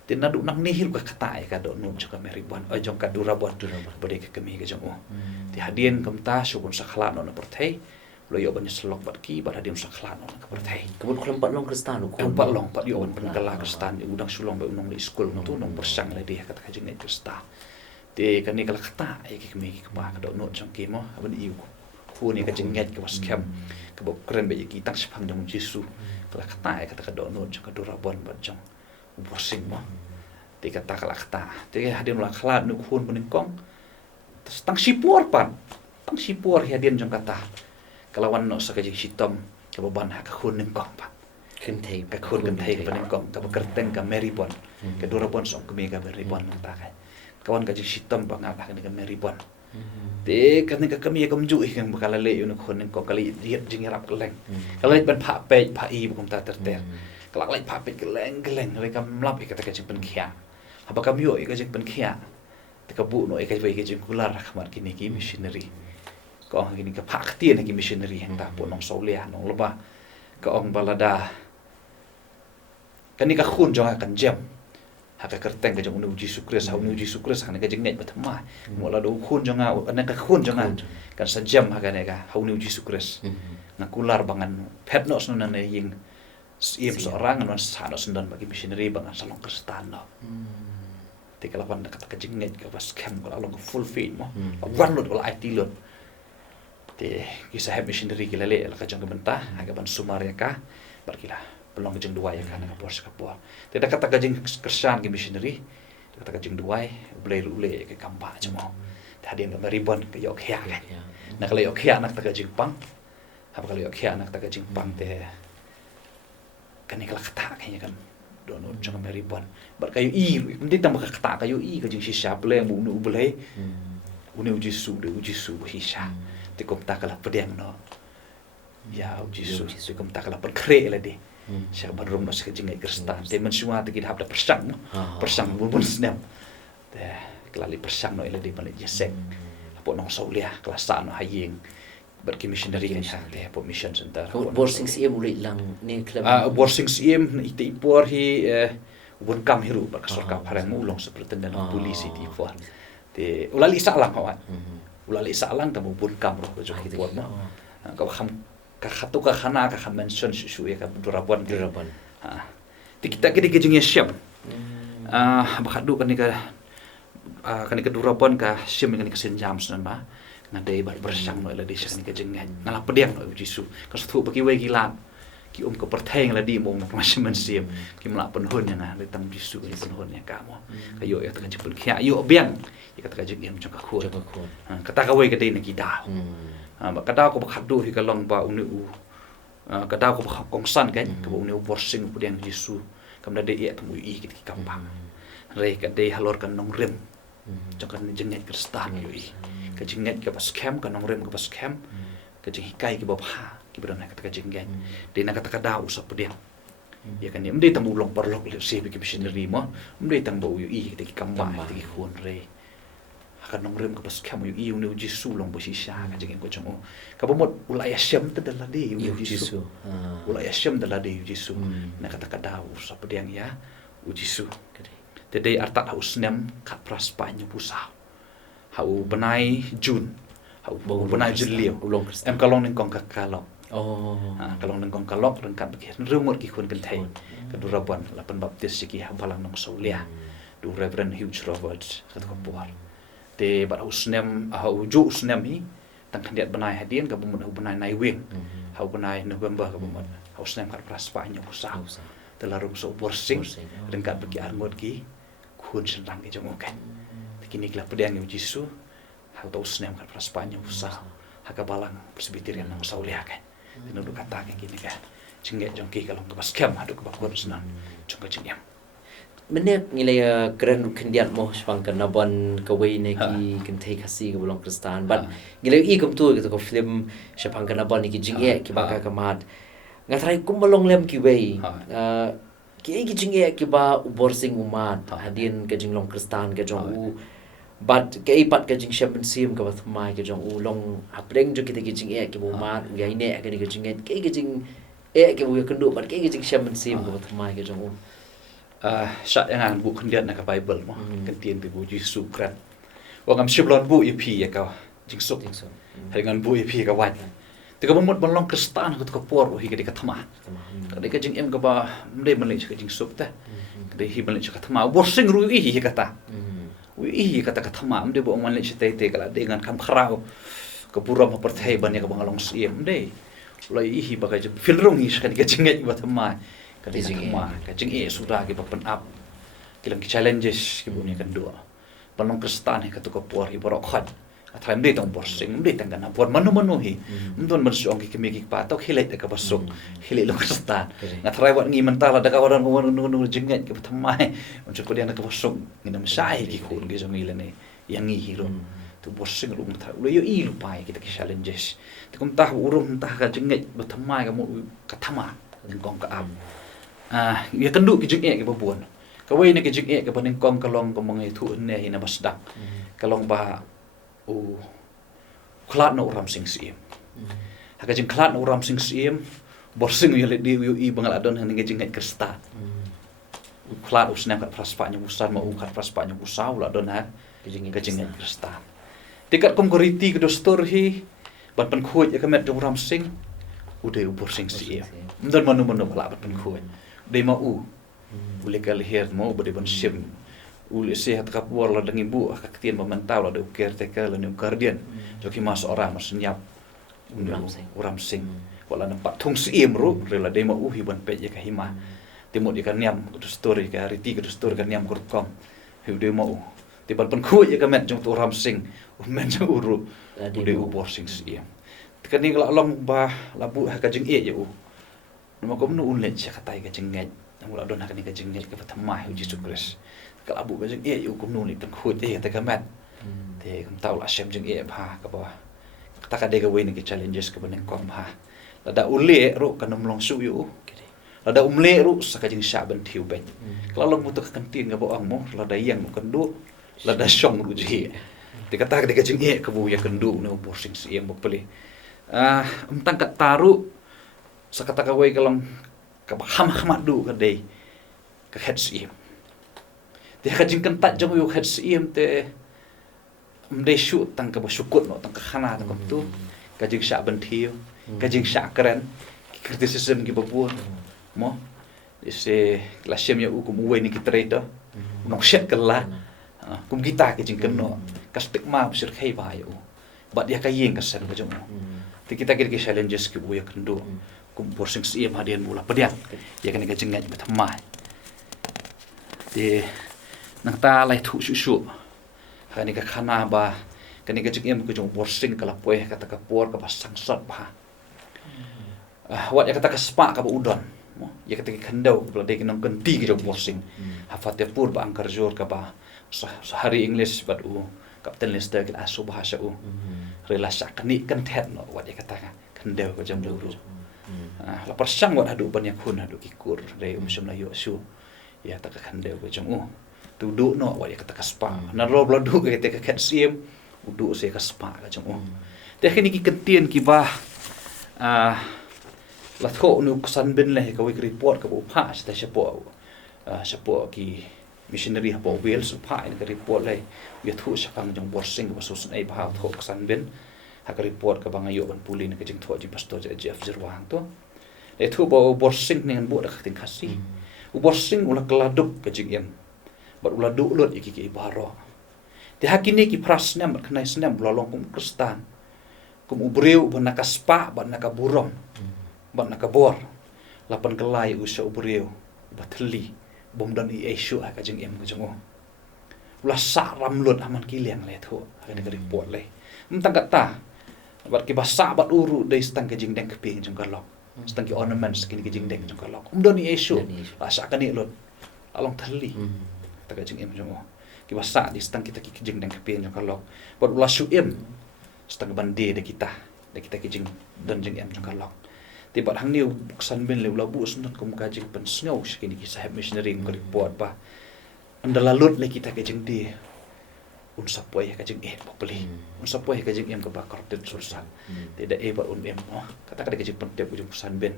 tin nadu nang nihil ka kata ka do no jong ka meribon jong ka durabon bode ka kami ka jong ti hadien kamta subun sakhla no na perthai lo yo ban selok bat ki bar hadien sakhla no ka perthai kebun kelempat long kristan ko empat long pat yo ban kala kristan udang sulong be unong di school tu nong bersang le dia kata ka jing net kristan ti kan ni kala kata ki kami ki pa ka do no jong ki mo ban iu ku ni ka jing net ka was kem ka bo kren be ki tak sepang jong jisu kala kata ka do no jong ka durabon bat jong borsing mo ti kata kala kata ti hadin la khala nu khun puning kong tang sipur pan tang sipur hadin jong kata kalawan no sa ka jing sitom ka baban ha ka khun ning kong pa kentai ka khun kentai ka puning kong ka kerteng ka meribon ka durabon song ka mega meribon ta ka kawan ka jing sitom pa nga ka ni ka meribon te kan ni ka kami ka mju ikang bakala le yun khun ning kong kali jing rap keleng kala ban pha pe pha i bu kom ta ter kelak lagi papit geleng mereka melap kata kajing penkia apa kami yo kajing penkia te kabu no kajing kular kamar kini ki missionary ko kini ka pakti na ki missionary ta po nong solia nong loba ka ong balada kani ka khun jong kan jam haka kerteng ka jong unu Yesus Kristus ha unu Yesus Kristus kan ka jeng net batma mola do khun jong an ka khun jong kan sa jam haka ne ka ha unu Yesus Kristus ngakular bangan petnos no na ying iem seorang non sana sendan bagi missionary bangan salong Kristan no tika lawan kata ka jeng net ka bas kem ko along full faith mo wan lot wala IT lot te kisah missionary kilale la ka jong bentah haka ban sumaria ka barkila pelong jeng dua ya kana kapor sekapor tidak kata kajeng kersan ke missionary kata kajeng dua ulai ulai ke kampa cuma tadi yang meribon ke yok ya kan nak kalau yok ya nak tak kajeng pang apa kalau yok ya nak tak kajeng pang teh kan ini kalau kata kayaknya kan dono jangan meribon bar kayu i mesti tambah kata kayu i kajeng sisa boleh mu nu boleh unu uji su sisa tikom tak kalah pedang no ya uji su tikom tak kalah perkre lah deh siya barum mas kajingay Kristan te mansua te kidhap da persang no persang bun snap te klali persang no ila di malit jesek apo nong saulia klasa no haying berki missionary kan te apo mission center borsing si mulai lang ni club borsing sim ite ipor hi bun kam hiru bakasor ka parang ulong seperti dan polisi di for te ulali salang kawan ulali salang tamu bun kam ro jo ipor no ka kham kakatu ka khana ka mention su ya ka durapan ha kita jeng siap bakadu kan ka durapan ka sim kan ka senjam sunan ba ngadai bar bersang no la di kan ka jeng ngala pedang no jisu ka su bagi we gilan ki ka pertheng la di mong masih mensim ki mala penhun yang ada tang jisu ni penhun yang kamu kayo ya ta jepun kya yo biang ya ka jeng yang jaka khu kata ka we ka dei na ki da kada ko bakhadu hi kalong ba unu kada ko kongsan kan ko unu borsing pudiang Yesu kamda de ya tamu i kit kampang re ka de halor kan nong rem jokan jenget Kristan yo i ka jenget ka pas camp ka nong rem ka pas camp ka jeng hikai ki bapha ki bidon ka jenget de na kata kada usap pudiang ya kan ya mde tamu long parlok le se bi ki missionary mo mde tang bo yo i kit kampang ti khon re akan nong rem kapas kamu yu unu Yesus long posisi ka jeng ko chong ka bomot ulai asyam tadala de yu Yesus ulai asyam tadala de yu Yesus na kata kada usap pudiang ya u Yesus tede artat haus nem kat praspanyo pusau hau benai Jun hau benai Julio ulong em kalong ning kong kalok kalong ning kong kalok rengkat bagi rumur ki kun kentai keduraban lapan baptis siki habalang nong saulia du Reverend Hugh Roberts kata ko puar te bat usnem hau ju usnem hi tang kandiat benai hadian ka bumut benai nai wing hau benai November ka bumut hau usnem kat praspanyo pusau telarum so borsing rengkat bagi arngot ki kun sendang ke jong kan kini kila pedang yu Yesus hau tau usnem kat praspanyo pusau haka balang presbyterian nang saulia kan ndu kata kan kini kan cengge jong ki kalong ka baskem adu ka bakon senang jong ka cengem menek ngilai keren kendiat mo spang kan nabon kawai ne ki kan take kasi ke bolong Kristan but ngilai i kum tu ko film spang kan nabon ki jinge ki baka kamat ngatrai kum bolong lem ki wei ki jinge ki ba borsing umat hadin ke jinglong Kristan ke jong u but ke ipat ke jing shapen sim ka bathmai ke jong u long apreng jo ki jinge ki umat ngai ne ke jinge ke jing ke bu kendu but ke jing shapen sim ka bathmai ke jong u sa yang bu kendiat na ka Bible mo kentien ti bu Yesus kran wangam siblon bu EP ya ka jingsuk dengan bu EP ka wat ti ka bomot bolong Kristan ko ka por hi ka di ka thama ka di ka jing em ka ba mde male ka jingsuk ta ka di hi male ka thama borsing ru hi ka ta hi ka ta ka thama mde bo male te ka dengan kam khrau ka buram perthai ban ya ka bangalong siem mde lai hi ba ka filrung hi ka di ka jinget ba thama kadijing sudah ki papen up kilang ki challenges ki bunya kedua palong Kristan ka to ko por hi borok khat atham de tong borsing de tang kana por manu hi mdon bersuang ki kemi ki patok hilet ka basuk hilet lo Kristan ngatrai wat ngi mentala da ka waran nu jinget ki thamai unjuk dia ka basuk nginam sai ki khun ki jong ilene yang ngi hiro tu borsing rum tha ulo yo i lupai kita ki challenges tikum tah urum tah ka jinget bathamai ka mu ka thama ngong ka am ya kendu ki jing ki babuan ka wei ne ki jing ka paning kong kalong ko mangai thu ne hina basdak kalong ba u khlat no ram sing sim ha ka jing khlat no ram sing sim borsing yo le di i bangal adon han ngi jing Kristan Klat usnam kat praspanya usan mau kat praspanya usau la don ha kejingan kristan. Tikat kom koriti ke dostor hi ban pan khuj ya kamet dong ram sing udah ubur sing si ya. Mdon manu la ban khuj. Dei mau ule kal her mau bade ban sim. Ule sehat kapur la dang ibu ka tien pemantau la de caretaker la ne guardian. Joki mas orang mas nyap uram sing. Wala nampak thung si ru rela dei mau hi ban pe ya ka hima. Timut ikan niam ke story ke hari tiga story kan niam kurkom. Hiu mau. Tiban pan kuat ya kamet jong tu ram sing. Men jong uru. Udah ubor sing siam. Tekan ni kalau long bah labu ha kajeng e ya u. Nama kom nu ulen cia katai kajeng ngej. Namu la don ha kan kajeng ngej ke patamai uji sukres. Kalau abu kajeng e ya u kom nu ni tan kuat e ta kamet. Te kom tau la syam jeng e bah ka bah. Kata ka de ni ke challenges ke beneng kom ha. Lada ule ro kan mlong su yu. Lada umle ru sakajing syaban tiu ben. Kalau long mutuk kantin ga boang mo, lada yang mo kendu, lada syong ru ji. Dikata ka dikajing e kebu ya kendu no borsing si em bopeli. Tang kat taru sakata ka wei kalong ka ham du ka dei ka het si em. Dia kajing kentat jong yu het si em te mdei syu tang ka syukut no tang ka khana tang tu kajing syaban tiu, kajing syakran kritisism gi bopun. Mo ise klasyem ya ukum uwe ni kitreta nong shet kala kum kita ke jingken no ka stigma besir khai ba ya bat dia ka yeng ka sen ka jong ti kita ke challenges ki uwe kendo kum borsing si em hadian mula pediak ya kan ka jingaj bethamai ti nang ta lai thu shu ha ni ka khana ba kan ka jing em ka jong borsing kala poe ka ta ka por ka pasang sot ba wat ya kata ka spa ka ba udon ya ketika kendau kalau dia kena ganti ke jauh borsing hafat pur ba angkar jor ka ba sehari English bat kapten Lester ke asu bahasa relasa kani kan thet no wat dia kata kendau ke jam dulu la persang wat hadu banyak kun hadu ikur dari umsum la yosu ya tak kendau ke jam tu du no wat dia kata kaspa na ro bladu ke te ka sim udu se kaspa ke jam teknik kentien ki ba la tho nu san bin le ka wi report ka bu pa sta chapo ki missionary ha bo wheels pa in ka report le wi thu sakang jong borsing ba so san ai ba tho san bin ha ka report ka bang ayo ban puli ne ka jing tho ji pastor jeff zirwang to le thu bo borsing ne bu da khatin khasi u borsing ula kladuk ka jing em ba ula du lot iki ki baro ti hakini ki prasna mat khnai snam lolong kum kristan kum ubreu ban nakaspa ban nakaburom ban nakabor lapan kelai usah ubreu batli bom dan i esyu ka jing em ka jong ula sa ramlut aman kiliang le tho ka ne report le mtang kata bat ki basa bat uru dei stang ka jing deng keping jong ka lok stang ki ornaments ki jing deng jong ka lok dan i esyu asa ka ni lot along thali ta ka jing em jong ki basa di stang kita ki jing deng keping jong ka lok bat ula su em stang bande de kita ki jing dan jing em jong ka lok tiba hang niu san ben le ula bu sunat kum ka jing pen snow skini ki sahab missionary ko report ba andala lut le kita ka jing di un sapoi ka jing populi un sapoi ka jing em ka ba kortet sursan tidak ba un em kata ka jing pen te ujung san ben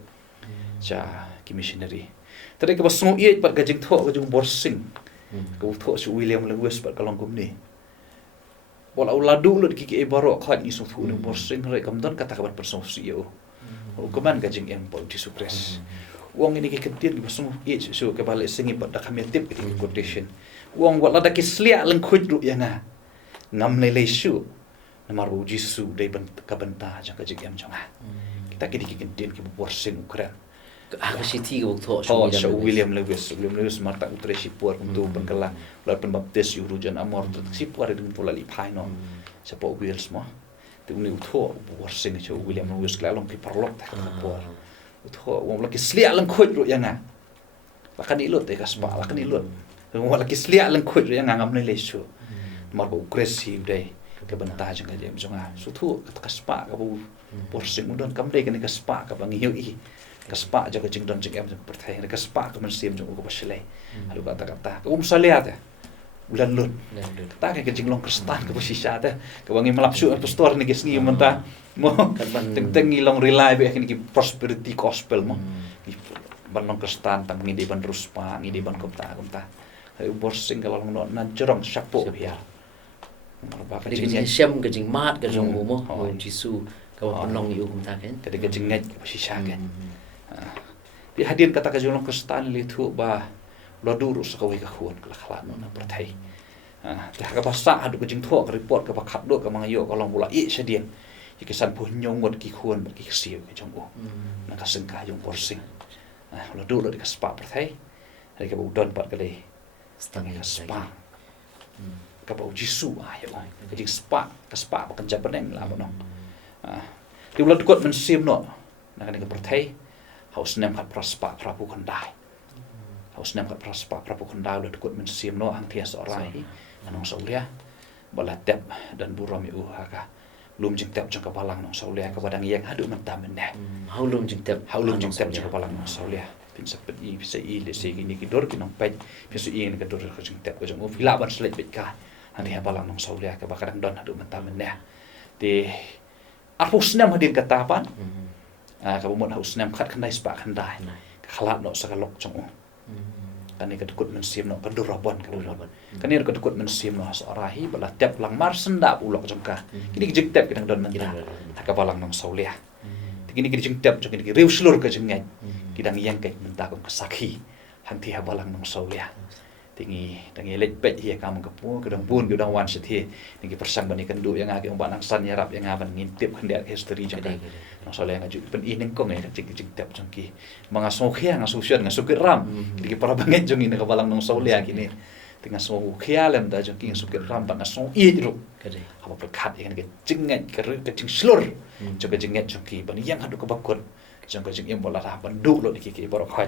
cha ki missionary tadi ka ba snow ye ba ka jing tho ka jing borsing ka tho su William Lewis ba kalong kum ni wala uladu lut ki baro khat ni so thu ni borsing re kam don kata ka ba person CEO hukuman kajing em po di supres wong ini kekentir basung so ke balik singi pada kami tip di quotation wong wala da kislia lang khut ru yanga ngam le su namaru jisu dai ban ka banta ja kajing em jonga kita kidi kekentir ki borsing ukran ka city ko tho so William Lewis mata utre sipur untuk pengkala la penbaptis urujan amor sipur dengan pola li pai no sapo wheels mo tu ni utho borsing cho William Lewis klalong ki parlok ta por utho wong laki slia lang khut ru yanga lakan ilut te kaspa lakan ilut wong laki slia lang khut ru yanga ngam le lesu mar bo aggressive dai ke banta jang ka jem jonga su thu kaspa ka bo borsing udon kam dai kan kaspa ka bang hiu i kaspa ja ka jing don jing em perthai kaspa ka man sim jong ko basle alu kata ka salia ta bulan lut ta ka jing long kristan ka posisa ta ka wangi malapsu pastor ni gesni menta mo teng-teng long rely be ki prosperity gospel mo ban long kristan tam ngidi ban ruspa ngidi ban komta borsing kalau long na jorong sapo ya ba ka Jadi jing kajing siam kajing mat kajong mo Oh. Jisu kawa penong yu kum ta kan. kada ka jing ngai ba si sha kan di hadin kata ka jong kristan li thu ba lo duru sa ka wi ka khon ka khala no na prathai ta ka ba sa hadu ka jing tho ka report ka ba khat do ka mang yo ka long bula i sa dien ki san pu nyong ngot ki khon ba ki siu ka jong o na ka sing ka jong borsing lo duru di ka spa prathai hari ka bu don pat ka le Setengah ka spa ka ba jisu ya ka jing spa ka spa ba kan japaneng la ba no ti ulat kot men sim no na ka prathai haus nem khat praspa prapu khandai haus nem khat praspa prapu khandai ulat kot men sim no ang thias orai anong saulia bala tep dan buram yu haka lum jing tep jang ka balang nong saulia ka badang yang hadu man tamen ne Haulum jing tep. haulum jing tep jang ka balang nong saulia pin sepet i bisa i le se gini ki dor ki nong pai pisu i ni ka dor ka jing tep ka jang vila ban slet bit ka ani ha balang nong saulia ka bakadang don hadu man tamen ne ti arhus nem hadin ka tapan ka bumon haus nem khat khandai spa khandai ka khalat no sa ka lok chong kan ni ka tukut men sim no ka durabon ka durabon kan ni ka tukut men sim no sa arahi bala tep lang mar senda ulok jong ka kini jing tep kadang don menta ka balang nong saulia kini ki jing tep jong ki riu slur ka jing ngai kidang yang kai menta ko sakhi hang thi ha balang nong saulia tingi tangi let pet hi ka mang ka pu ka dang bun ka dang wan se thi ni ki persang bani kan du yang ake om banang san yarap yang aban ngintip khandia history jong ka nong saulia nga ju pen ining ko ngai jing tep jong ki mga so khia nga susion nga sukit ram di para banget jong ini ka balang nong saulia kini tinga so khia lem da jong ki sukit ram ba nga so i ru Kajing. apa perkat yang ka jing ngai ka ru ka jing slur jong ka jing ngai jong ki bani yang hadu ka bakut jong ka jing im bola ra ban du lo ni ki borok khoi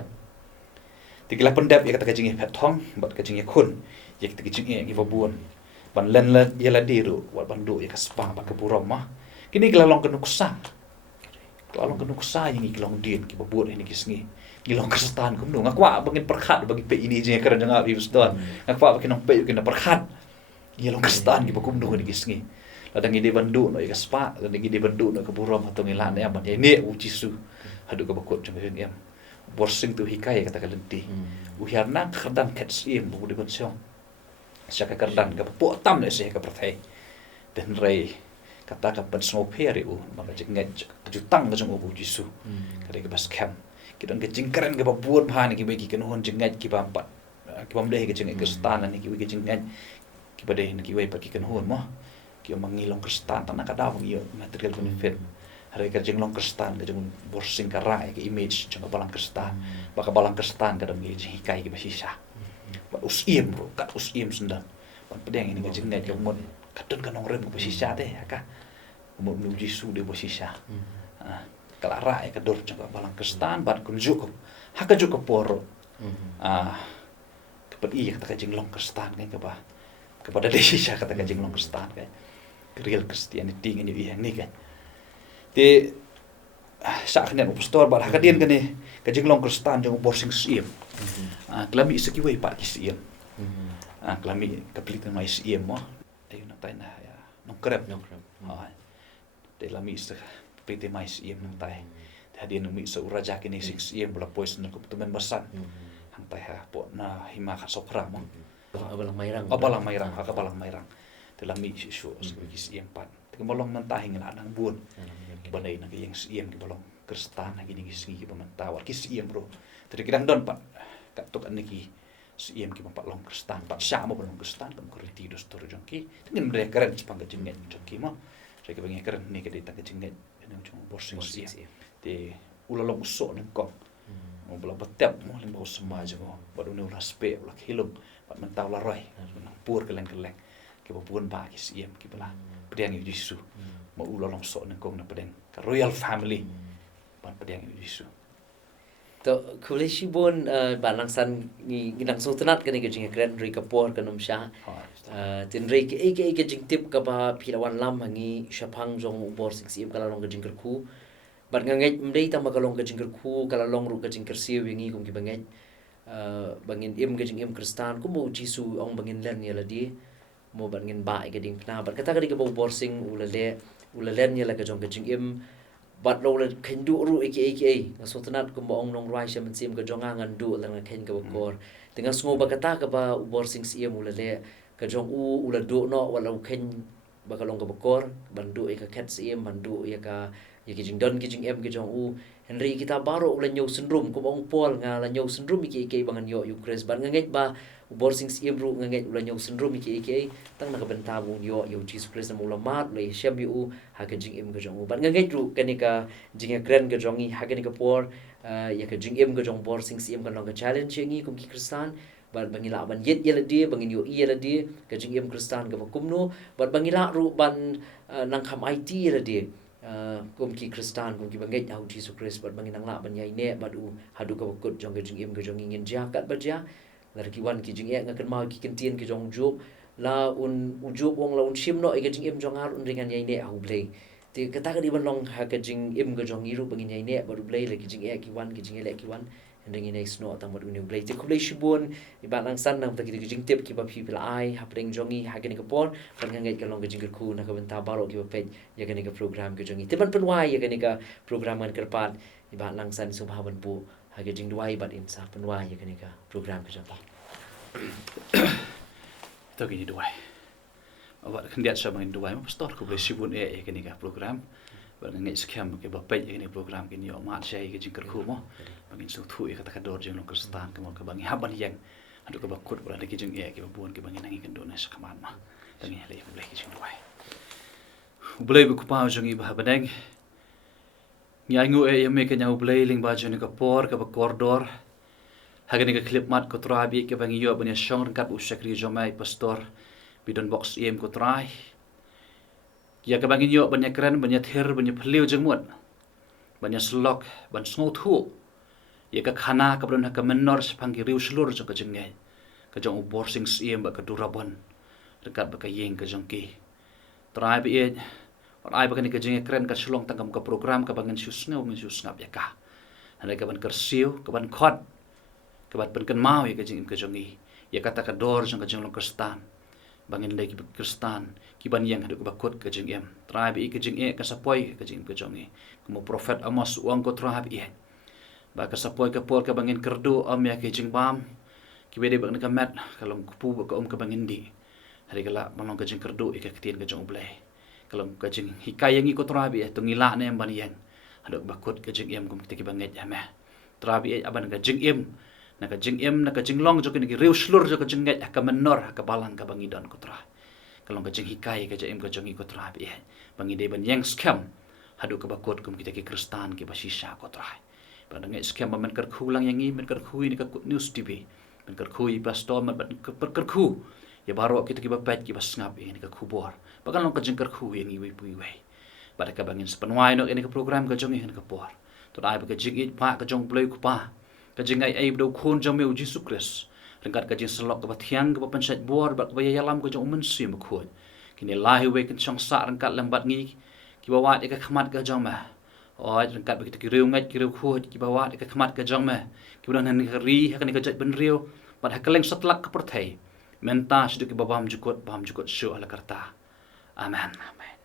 tigilah pendap ya kata kajing pet thong bat kajing kun ya kata kajing yang ibabun ban len la ya la diru wat bandu ya kaspa ba keburom mah kini kelalong kenuksa kelalong kenuksa yang ikilong din ki babun ini kisngi gilong kestan kum nu ngakwa bangin perkhat bagi pe ini je keren jang abi usdon ngakwa bagi nong pe kena perkhat gilong kestan ki bakum nu ni kisngi ladang ide bandu no ya kaspa ladang ide bandu no keburom atau ngilan ya ban ya ni ujisu hadu ka bakut jang em borsing tu hikai kata kalenti uhiarna kardang ket sim bu de konsong saka kardang ka po tam le se ka prathai den rei kata ka pen snow peri u maka jinget jutang ka jong bu jisu kare ka bas kam kidang ke jingkaren ka buon bhan ki bagi kan hon jinget ki bampat ki bamde ke jinget kristan ni ki jinget ki bade ni ki wei pa ki kan hon mo ki mangilong kristan tanah ka daw yo material benefit hari ka jinglong kristan ka jong borsing ka rai ka image jong balang kristan baka balang kristan ka dam gi kai ki basisa ba usim bro ka usim sendang ban pedeng ini ka jinget ka mon kadon ka nong rem ka basisa teh ka mo nu jisu de basisa kala rai ka dor jong balang kristan ban kunjuk ha ka juk ka poro ka pedi ka jinglong kristan ka ba kepada desisa kata ka jinglong kristan ka real Christianity ngini yang ni kan ti sa kene pastor ba hakadien kene ka jinglong kristan jong borsing siem klami isaki wei pa kisiem klami kaplitan mai siem mo ayo na tay na ya nong krep te lami sa pete mais siem nong tay hadien mi sa uraja kene siem bla pois na ko tumen basan hang tay ha po na hima ka sopra mo Abalang mairang. abalang mairang te lami su siem pat te molong mentahing la nang bun banai na yang siem ki bolong kristan na gini gisgi ki pamantawar ki siem bro tadi kidang don pat ka tok aniki siem ki pampat long kristan pat sya mo bolong kristan kam kuriti dos tor jongki ngin bre keren spang jinget jongki mo saya ke bangi keren ni ke dita ke jinget ene jong borsing siem te ulalong uso nang kong mo bla batep mo ling bo semaja mo badu ne raspe bla hilung pat mentaw la roy pur keleng ki bopun ba ki siem ki bla pedang Yesu mo ulalong so nang kong na pedang ka royal family pan pedang Yesu To kulay sibon balang san ni ginang so tenat kani ka jing kren ri ka por ka num sha tin ri ke ke jing tip ka ba philawan lam hangi shapang jong bor sing sim kala long ka jing ku bat ngangai mdei tam ka long ka jing ku kala long ru ka jing siu wingi kum ki bangai bangin im ka jing im kristan ku mo jisu ong bangin len ya ladi mo bangin ba ka ding pna bat kata ka di ka bor sing ulale len ya la ka jong ka jing im bat lo le khen du ru aka ngaso tanat ko mong nong rai sha mensim ka jonga ngan du la khen ka bakor tengah sngo ba kata ka ba ubor sing sia mula le ka jong u ula du no wala khen ba ka long ka bakor bandu ka khat sia bandu ka ki jing don ki jing em ki jong u Henry kita baro ula nyaw syndrome ko bang pol nga la nyaw syndrome aka bangan yo ukres ban nganget ba ubor sing sia ru nganget ula nyaw syndrome aka tang na ka benta bu yo Jesus Christ na mula mat le shem yu ha ka jing em ka jong u ban nganget ru kanika jing kren ka jong i ha kanika por ya ka jing em ka jong bor sing sia ka long ka challenge ngi kum ki kristan ban bangila ban yet yela dia bangin yo yela dia ka jing em kristan ka kumno ban bangila ru ban nang kham IT yela dia kum ki kristan kum ki bangai au Jesus Christ ban bangin nang la ban yai ne badu hadu ka kut jong ka jing em ka jong ngin ja kat ba ja lar ki wan ki jing nga kan ma ki kentien ki jong job la un job wong la un shim no ka jing em jong har un ringan yai ne au blei ti kata ka di ban long ha ka jing em ka jong iru bangin yai ne badu blei la ki jing ki wan ki jing le ki wan ring inay sno atang mod unyong blay ti kulay shibon iba lang san nang taki jing tip ki ba people ai hapring jongi hagani ka pon pangangai ka long jing ku na ka benta baro ki ba pej ya gani ka program ka jongi tiban penwai ya gani ka program kan kerpat iba lang san subhaban bu hagi jing duai bat insa penwai ya gani ka program ka jongi to gini duai awak kan dia sama dengan duai pastor ku boleh shibon ya gani ka program bang ngai scam ke ba pej ini program kini yo mat sai ke jingker khu mo bangin su thu e kata kador jeng long kristan ke mo ke bang haban yang adu ke bakut berada ke jeng e ke buon ke bangin nangi kendona sakaman ma tangi le boleh ke jeng duai boleh bu pa jeng i ba badang nyai ngu e me ke nyau boleh ling ba jeng ke por ke ba kordor hagani ke clip mat ko trabi ke bang yo banya shong kat usakri jomai pastor bidon box em ko trai ya ka bangin yo banyak keren banyak thir banyak phliu jengmut banyak slok ban sngo thu ya ka khana ka bron ka menor sepang ki riu slur jo ka jengai ka jong ubor sing siem ba ka durabon dekat ba ka yeng ka jong ki trai bi e ai ba ka ni ka jengai keren ka slong tangam ka program ka bangin sus ngau ngi sus ngap ya ka hanai ka ban kersiu ka ban khot ka ban pen mau ya ka jeng ka jong i ya kata ka dor jong ka jeng long kristan bangin lagi kristan kiban yang haduk bakut ke jing em tribe ke jing e ka sapoi ke jing ke jongi como prophet amos uang ko tribe e ba ka sapoi ka por ka bangin kerdu am ya ke jing bam ki bede bang ka mat kalong kupu ka ka bangin di hari kala manong ka jing kerdu e ka ketien ka jong blai kalong ka jing hikai yang ko tribe e tungila ne ban yang haduk bakut ke jing em kum ki banget ya meh tribe e aban ka jing em na ka jing em na ka jing long jo ki riu slur jo ka jing ngai ka menor ka balang ka bangidon ko tra kalong ka jing hikai ka jing em ka jongi ko tra bi bangi de ban yang scam hadu ka bakot kum kita ki kristan ki basisha ko tra ba ngai scam man kar khulang yang i man kar khui ni ka news tv man kar khui pastor man kar khu ya baro kita ki ba pet ki bas ngap ni ka khubor ba kalong ka jing kar khu yang i wi pui wei ba ka bangin spanwai no ni ka program ka jongi ni ka por to dai ba ka jing i pa ka jong bloi ku pa ka jingai ai do khon jam meu Jesus Christ rengkat ka jing selok ka bathiang ka pansat bor ba ka yalam ka jong mensi ma khon kini lahi we kan chang sa rengkat lambat ngi ki bawa de ka khmat ka jong ma oi rengkat ba ki riu ngat ki riu khot ki bawa de ka khmat ka jong ma ki bulan han ka ri ha kan ka jat ben riu ba ha kaleng satlak ka perthai menta sdu ki babam jukot shu ala karta amen amen